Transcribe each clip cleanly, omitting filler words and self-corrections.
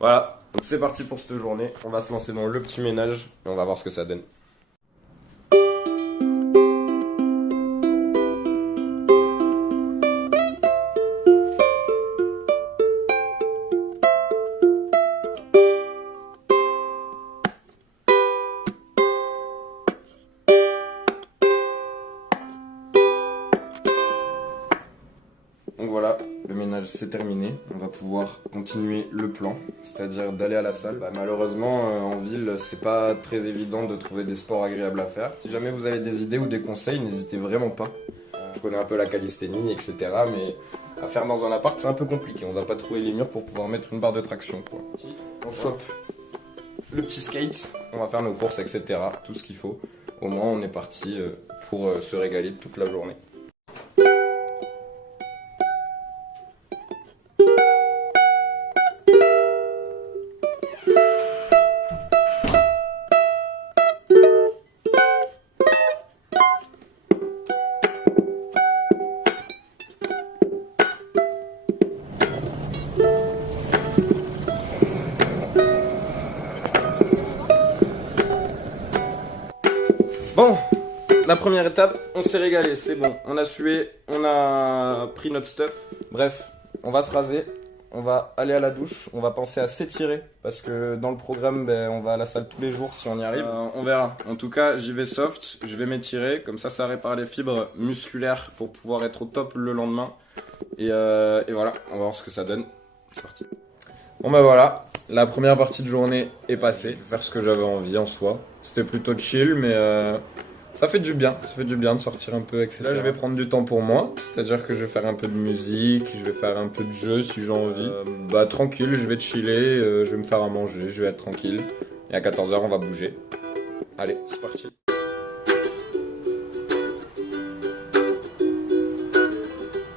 Voilà, donc c'est parti pour cette journée. On va se lancer dans le petit ménage et on va voir ce que ça donne. Donc voilà, le ménage c'est terminé, on va pouvoir continuer le plan, c'est-à-dire d'aller à la salle. Malheureusement en ville c'est pas très évident de trouver des sports agréables à faire. Si jamais vous avez des idées ou des conseils, n'hésitez vraiment pas. Je connais un peu la calisthénie, etc. mais à faire dans un appart c'est un peu compliqué, on va pas trouver les murs pour pouvoir mettre une barre de traction, quoi. On chope le petit skate, on va faire nos courses, etc. Tout ce qu'il faut. Au moins on est parti pour se régaler toute la journée. Bon, la première étape, on s'est régalé, c'est bon. On a sué, on a pris notre stuff. Bref, on va se raser, on va aller à la douche, on va penser à s'étirer. Parce que dans le programme, on va à la salle tous les jours si on y arrive. On verra. En tout cas, j'y vais soft, je vais m'étirer. Comme ça répare les fibres musculaires pour pouvoir être au top le lendemain. Et voilà, on va voir ce que ça donne. C'est parti. Bon voilà, la première partie de journée est passée. Je vais faire ce que j'avais envie en soi. C'était plutôt chill, mais ça fait du bien de sortir un peu, etc. Là, je vais prendre du temps pour moi, c'est-à-dire que je vais faire un peu de musique, je vais faire un peu de jeu si j'ai envie. Tranquille, je vais chiller, je vais me faire à manger, je vais être tranquille. Et à 14 h, on va bouger. Allez, c'est parti.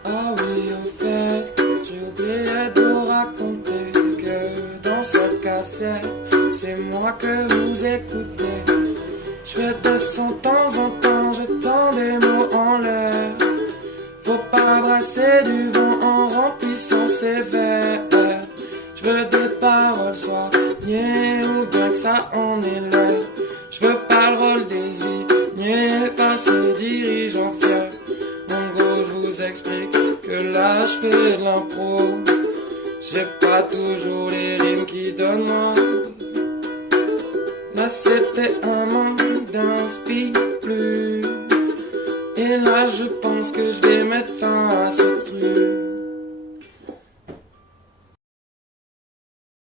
Ah oui, au fait, j'ai oublié de vous raconter que dans cette cassette, c'est moi que vous écoutez. Je fais de son temps en temps, je tends des mots en l'air. Faut pas brasser du vent en remplissant ses verres. Je veux des paroles soignées ou bien que ça en est l'air. Je veux pas le rôle désigné, pas ce dirigeant fier. En gros, je vous explique que là je fais de l'impro. J'ai pas toujours les rimes qui donnent moi. Là c'était un manque.